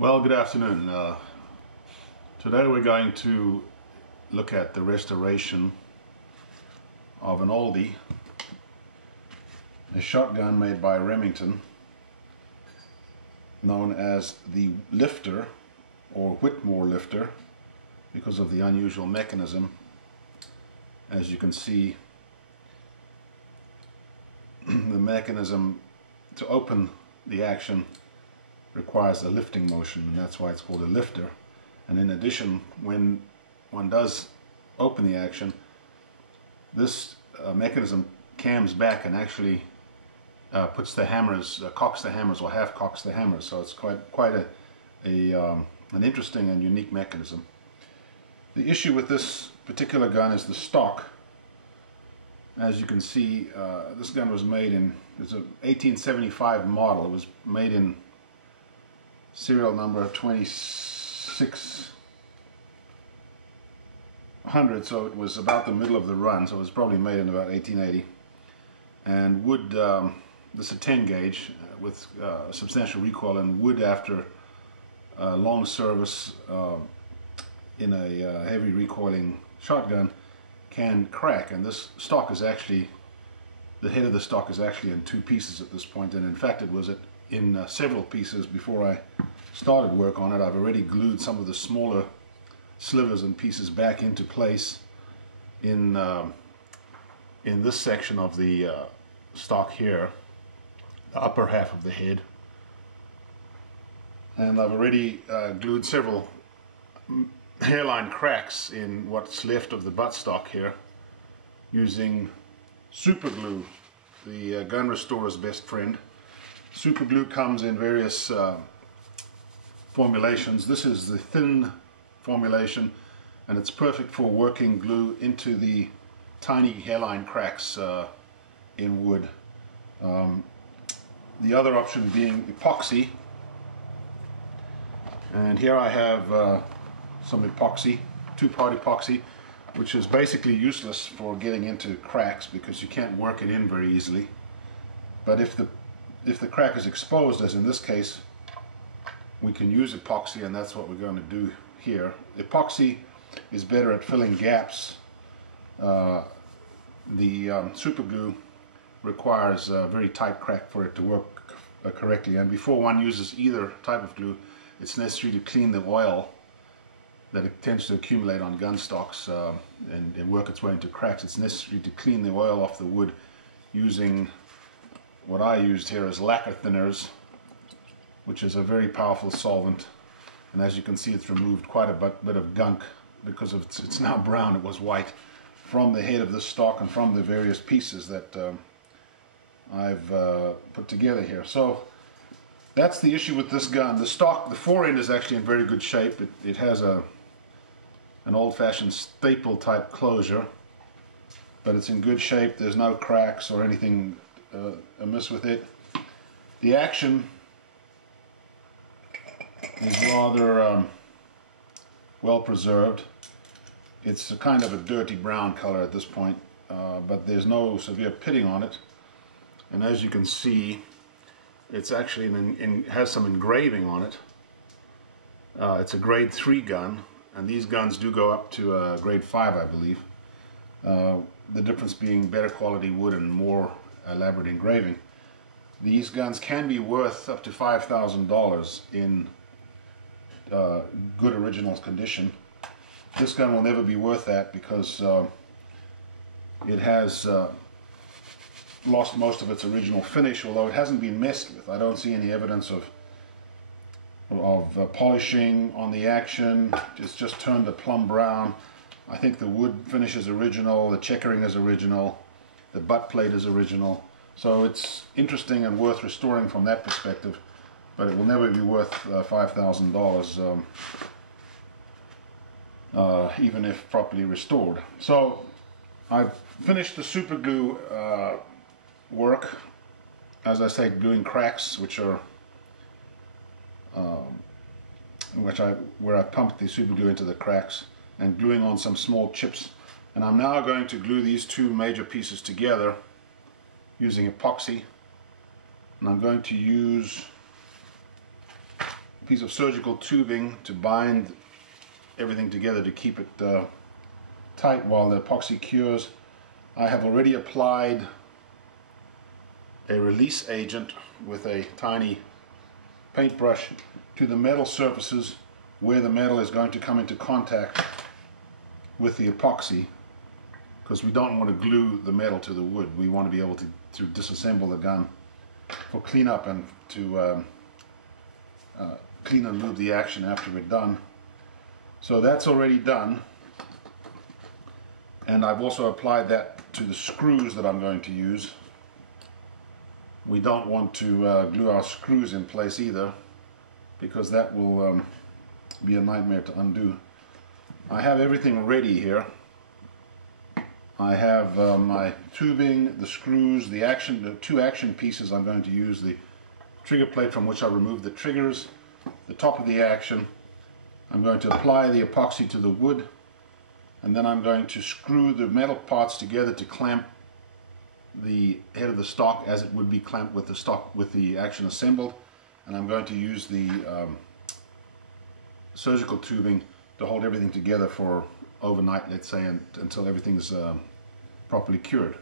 Well, good afternoon. Today we're going to look at the restoration of an oldie, a shotgun made by Remington, known as the lifter or Whitmore lifter because of the unusual mechanism. As you can see, the mechanism to open the action requires a lifting motion, and that's why it's called a lifter. And in addition, when one does open the action, this mechanism cams back and actually puts the hammers, cocks the hammers, or half cocks the hammers. So it's quite an interesting and unique mechanism. The issue with this particular gun is the stock. As you can see, this gun was made in, it's an 1875 model. It was made in serial number 2600, so it was about the middle of the run, so it was probably made in about 1880. And wood, this is a 10 gauge with substantial recoil, and wood after long service in a heavy recoiling shotgun can crack. And this stock is actually, the head of the stock is actually in two pieces at this point, and in fact it was in several pieces before I started work on it. I've already glued some of the smaller slivers and pieces back into place in this section of the stock here, the upper half of the head, and I've already glued several hairline cracks in what's left of the buttstock here using super glue, the gun restorer's best friend. Super glue comes in various formulations. This is the thin formulation, and it's perfect for working glue into the tiny hairline cracks in wood. The other option being epoxy, and here I have some epoxy, two-part epoxy, which is basically useless for getting into cracks because you can't work it in very easily. But if the crack is exposed, as in this case, we can use epoxy, and that's what we're going to do here. Epoxy is better at filling gaps. The super glue requires a very tight crack for it to work correctly, and before one uses either type of glue, it's necessary to clean the oil that it tends to accumulate on gun stocks and work its way into cracks. It's necessary to clean the oil off the wood using what I used here is lacquer thinners, which is a very powerful solvent. And as you can see, it's removed quite a bit of gunk because of it's now brown. It was white from the head of the stock and from the various pieces that I've put together here. So that's the issue with this gun. The stock, the forend is actually in very good shape. It has an old-fashioned staple type closure, but it's in good shape. There's no cracks or anything amiss with it. The action is rather well preserved. It's a kind of a dirty brown color at this point, but there's no severe pitting on it. And as you can see, it's actually has some engraving on it. It's a grade 3 gun, and these guns do go up to grade 5, I believe. The difference being better quality wood and more elaborate engraving. These guns can be worth up to $5,000 in good original condition. This gun will never be worth that because it has lost most of its original finish, although it hasn't been messed with. I don't see any evidence of polishing on the action. It's just turned a plum brown. I think the wood finish is original, the checkering is original, the butt plate is original. So it's interesting and worth restoring from that perspective, but it will never be worth $5,000 even if properly restored. So I've finished the super glue work, as I say, gluing cracks which are where I pumped the super glue into the cracks and gluing on some small chips. And I'm now going to glue these two major pieces together using epoxy, and I'm going to use piece of surgical tubing to bind everything together to keep it tight while the epoxy cures. I have already applied a release agent with a tiny paintbrush to the metal surfaces where the metal is going to come into contact with the epoxy, because we don't want to glue the metal to the wood. We want to be able to disassemble the gun for cleanup and to clean and lube the action after we're done. So that's already done, and I've also applied that to the screws that I'm going to use. We don't want to glue our screws in place either, because that will be a nightmare to undo. I have everything ready here. I have my tubing, the screws, the two action pieces I'm going to use, the trigger plate from which I removed the triggers, the top of the action. I'm going to apply the epoxy to the wood, and then I'm going to screw the metal parts together to clamp the head of the stock as it would be clamped with the stock with the action assembled, and I'm going to use the surgical tubing to hold everything together for overnight, let's say, until everything's properly cured.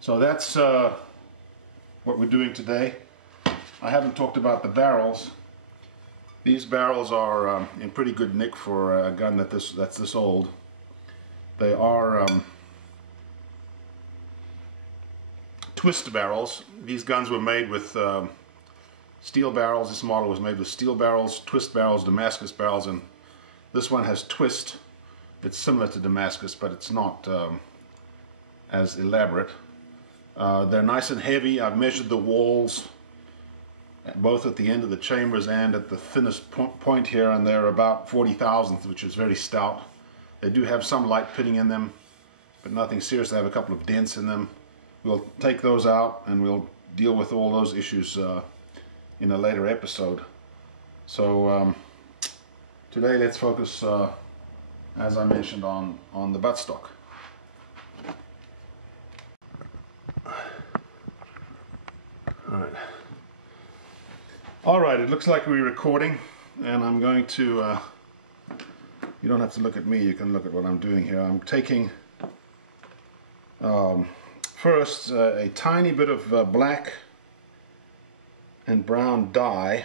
So that's what we're doing today. I haven't talked about the barrels. These barrels are in pretty good nick for a gun that's this old. They are twist barrels. These guns were made with steel barrels. This model was made with steel barrels, twist barrels, Damascus barrels, and this one has twist. It's similar to Damascus, but it's not as elaborate. They're nice and heavy. I've measured the walls both at the end of the chambers and at the thinnest point here, and they're about 40 thousandths, which is very stout. They do have some light pitting in them, but nothing serious. They have a couple of dents in them. We'll take those out and we'll deal with all those issues in a later episode. So today let's focus, as I mentioned, on the buttstock. Alright, it looks like we're recording, and I'm going to, you don't have to look at me, you can look at what I'm doing here. I'm taking first a tiny bit of black and brown dye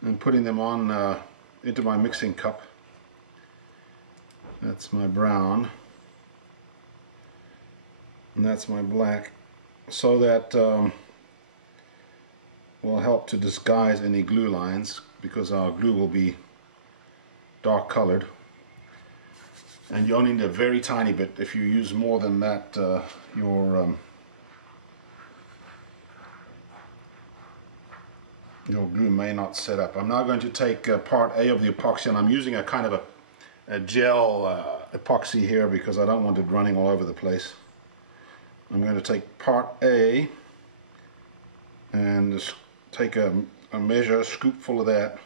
and putting them on into my mixing cup. That's my brown and that's my black, so that will help to disguise any glue lines, because our glue will be dark colored. And you only need a very tiny bit. If you use more than that, your glue may not set up. I'm now going to take part A of the epoxy, and I'm using a kind of a gel epoxy here because I don't want it running all over the place. I'm going to take part A and just take a measure, a scoop full of that.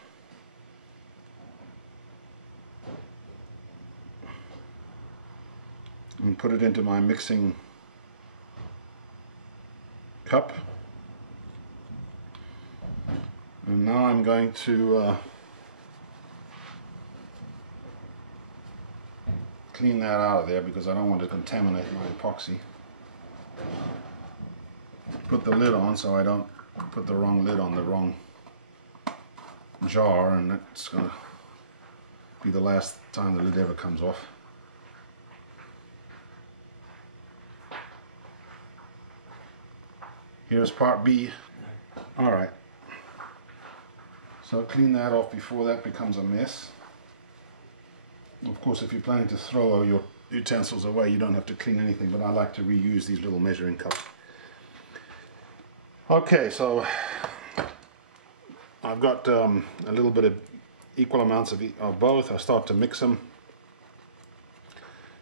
And put it into my mixing cup. And now I'm going to clean that out of there because I don't want to contaminate my epoxy. Put the lid on so I don't put the wrong lid on the wrong jar, and that's going to be the last time the lid ever comes off. Here's part B. Alright, so clean that off before that becomes a mess. Of course, if you're planning to throw your utensils away, you don't have to clean anything, but I like to reuse these little measuring cups. Okay, so I've got a little bit of equal amounts of both. I start to mix them.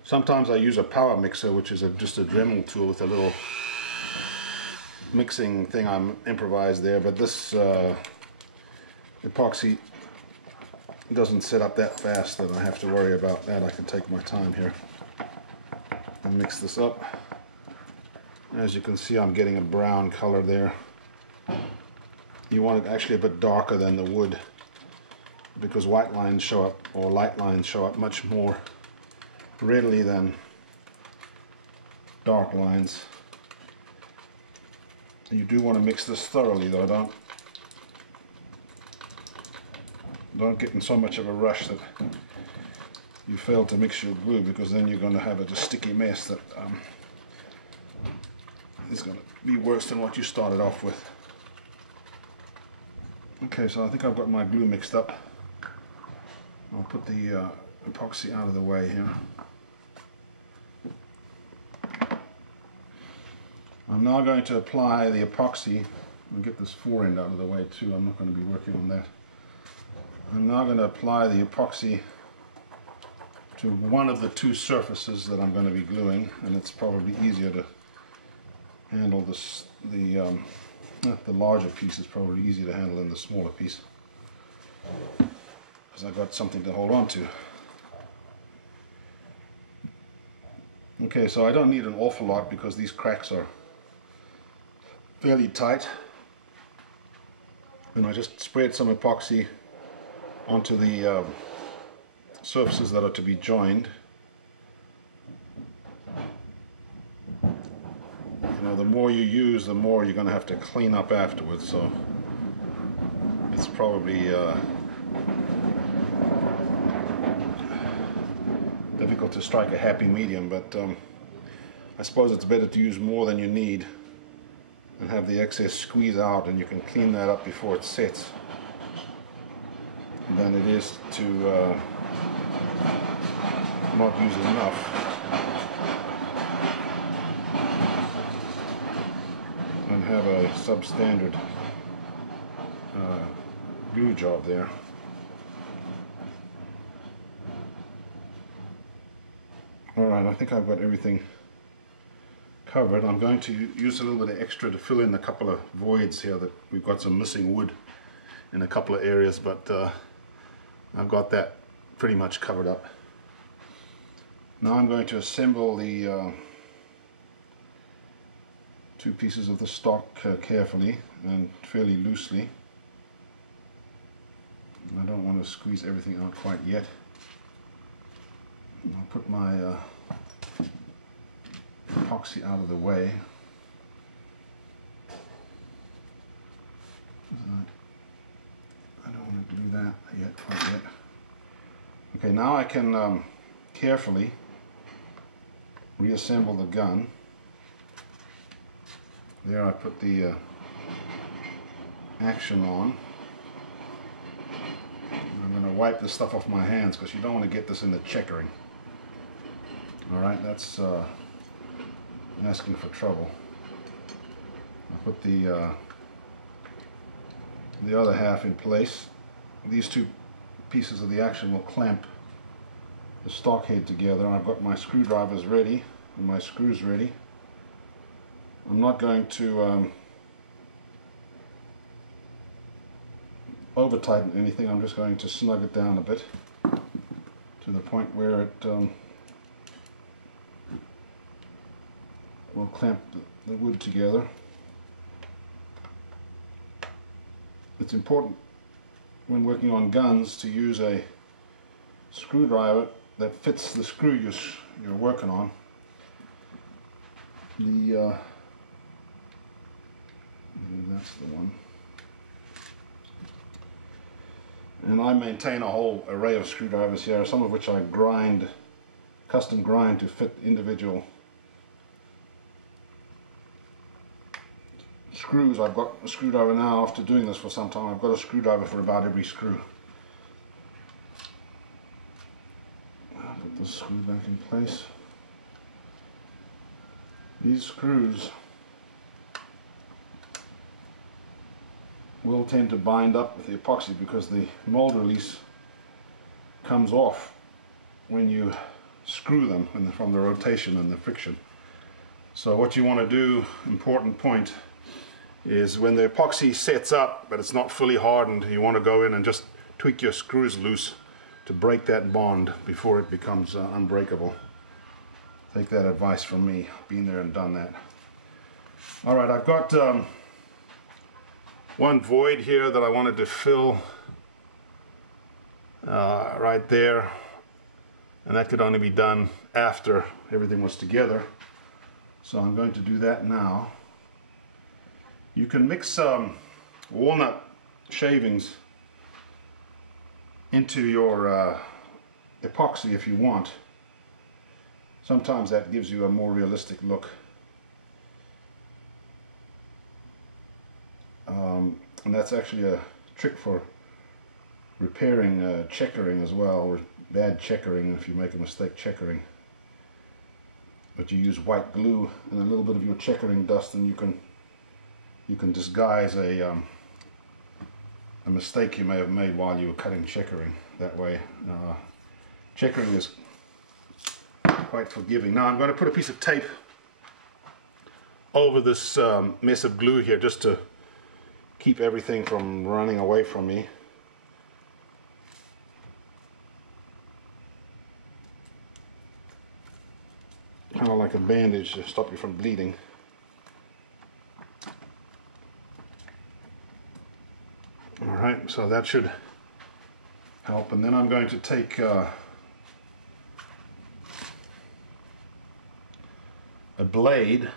Sometimes I use a power mixer, which is just a Dremel tool with a little mixing thing I'm improvised there, but this epoxy doesn't set up that fast that I have to worry about that. I can take my time here and mix this up. As you can see, I'm getting a brown color there. you want it actually a bit darker than the wood, because white lines show up, or light lines show up much more readily than dark lines. You do want to mix this thoroughly though. Don't get in so much of a rush that you fail to mix your glue, because then you're going to have a sticky mess that is going to be worse than what you started off with. Okay, so I think I've got my glue mixed up. I'll put the epoxy out of the way here. I'm now going to apply the epoxy. I'll get this fore end out of the way too. I'm not going to be working on that. I'm now going to apply the epoxy to one of the two surfaces that I'm going to be gluing, and it's probably easier to handle this. The larger piece is probably easier to handle than the smaller piece, because I've got something to hold on to. Okay, so I don't need an awful lot because these cracks are fairly tight, and I just spread some epoxy onto the surfaces that are to be joined. You know, the more you use, the more you're going to have to clean up afterwards, so it's probably difficult to strike a happy medium, but I suppose it's better to use more than you need and have the excess squeeze out, and you can clean that up before it sets, than it is to not use enough and have a substandard glue job there. Alright, I think I've got everything covered. I'm going to use a little bit of extra to fill in a couple of voids here that we've got some missing wood in a couple of areas, but I've got that pretty much covered up. Now I'm going to assemble the two pieces of the stock carefully and fairly loosely. I don't want to squeeze everything out quite yet. I'll put my epoxy out of the way. I don't want to do that yet, quite yet. Okay, now I can carefully reassemble the gun. There I put the action on. I'm going to wipe this stuff off my hands because you don't want to get this in the checkering. Alright, that's asking for trouble. I'll put the other half in place. These two pieces of the action will clamp the stock head together. I've got my screwdrivers ready and my screws ready. I'm not going to over tighten anything. I'm just going to snug it down a bit to the point where it will clamp the wood together. It's important when working on guns to use a screwdriver that fits the screw you're working on. That's the one. And I maintain a whole array of screwdrivers here, some of which I custom grind to fit individual screws. I've got a screwdriver now. After doing this for some time, I've got a screwdriver for about every screw. I'll put this screw back in place. These screws will tend to bind up with the epoxy because the mold release comes off when you screw them from the rotation and the friction. So what you want to do, important point, is when the epoxy sets up but it's not fully hardened, you want to go in and just tweak your screws loose to break that bond before it becomes unbreakable. Take that advice from me, been there and done that. Alright, I've got one void here that I wanted to fill right there, and that could only be done after everything was together. So I'm going to do that now. You can mix walnut shavings into your epoxy if you want. Sometimes that gives you a more realistic look. And that's actually a trick for repairing checkering as well, or bad checkering if you make a mistake checkering. But you use white glue and a little bit of your checkering dust, and you can disguise a mistake you may have made while you were cutting checkering. That way, checkering is quite forgiving. Now I'm going to put a piece of tape over this mess of glue here, just to keep everything from running away from me. Kind of like a bandage to stop you from bleeding. Alright, so that should help. And then I'm going to take a blade,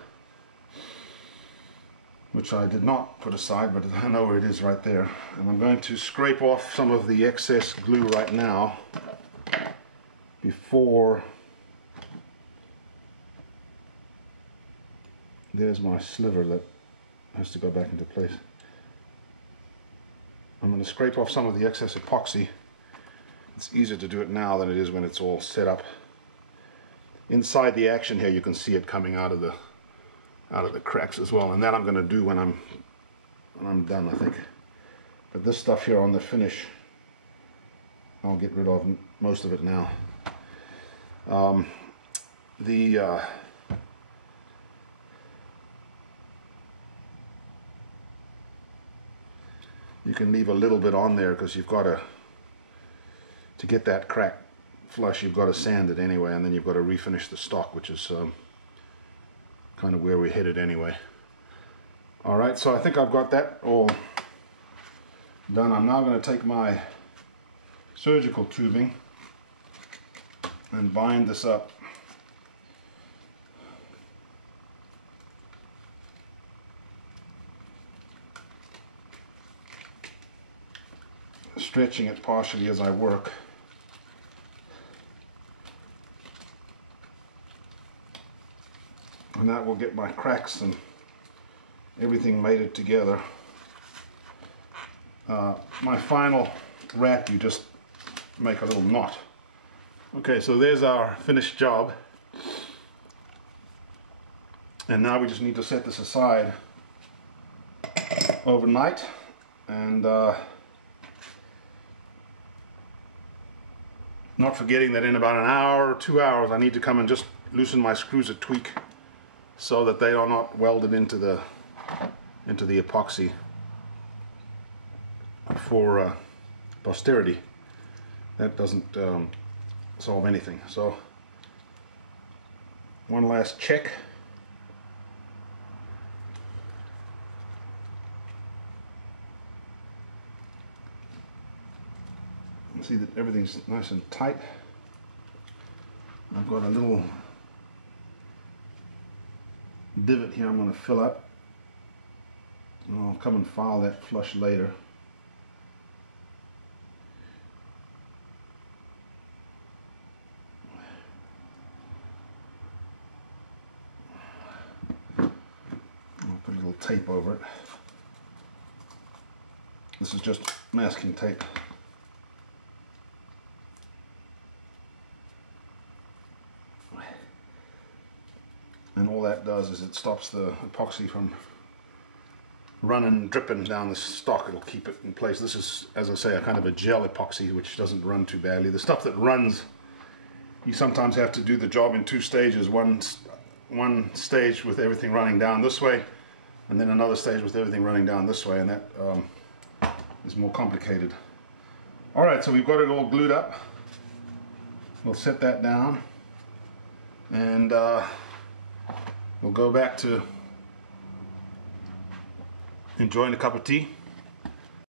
which I did not put aside, but I know where it is right there. And I'm going to scrape off some of the excess glue right now before. There's my sliver that has to go back into place. I'm going to scrape off some of the excess epoxy. It's easier to do it now than it is when it's all set up. Inside the action here, you can see it coming out of the cracks as well, and that I'm going to do when I'm done, I think. But this stuff here on the finish, I'll get rid of most of it now. You can leave a little bit on there because you've got to get that crack flush, you've got to sand it anyway, and then you've got to refinish the stock, which is kind of where we're headed anyway. Alright, so I think I've got that all done. I'm now going to take my surgical tubing and bind this up. Stretching it partially as I work. And that will get my cracks and everything mated together. My final wrap, you just make a little knot. Okay, so there's our finished job. And now we just need to set this aside overnight, and not forgetting that in about an hour or 2 hours I need to come and just loosen my screws a tweak so that they are not welded into the epoxy for posterity. That doesn't solve anything. So one last check. See that everything's nice and tight. I've got a little divot here I'm going to fill up, and I'll come and file that flush later. I'll put a little tape over it. This is just masking tape. And all that does is it stops the epoxy from running, dripping down the stock. It'll keep it in place. This is, as I say, a kind of a gel epoxy which doesn't run too badly. The stuff that runs, you sometimes have to do the job in two stages. One stage with everything running down this way, and then another stage with everything running down this way, and that is more complicated. Alright, so we've got it all glued up. We'll set that down, and we'll go back to enjoying a cup of tea.